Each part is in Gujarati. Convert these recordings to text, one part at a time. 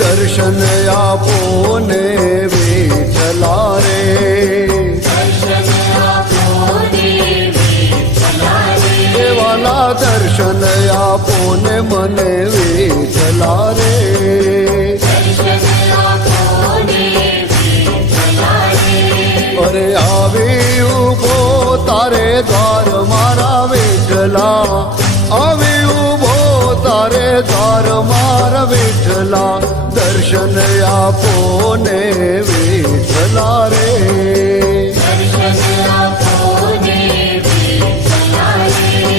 દર્શન આપો ને વિઠલા રે વાલા દર્શન આપો ને મને વિઠલા રે અરે આવી ઉભો તારે દ્વાર મારા વિઠલા આવી ઉભો તારે દ્વાર મારા વિઠલા દર્શન આપો ને વિઠલા રે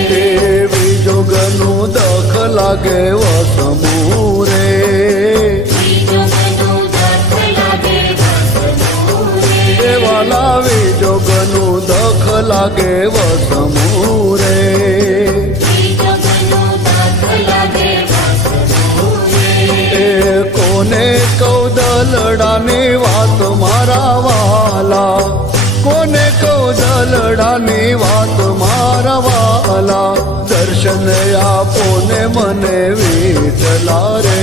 દેવી જોગનું દખ લાગે વસમું રે દેવાલા જોગનું દખ લાગે વસમું રે કોને કહું દલડાની વાત મારા વાલા કોને કહું દલડાની વાત મારા વાલા દર્શન આપો ને મને વિઠલા રે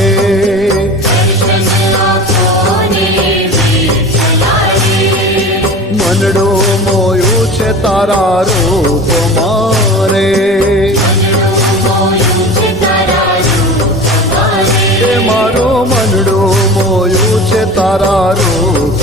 મનડું મોયું છે તારા રૂપ મારે મારું મનડું મોયું છે તારા રૂપ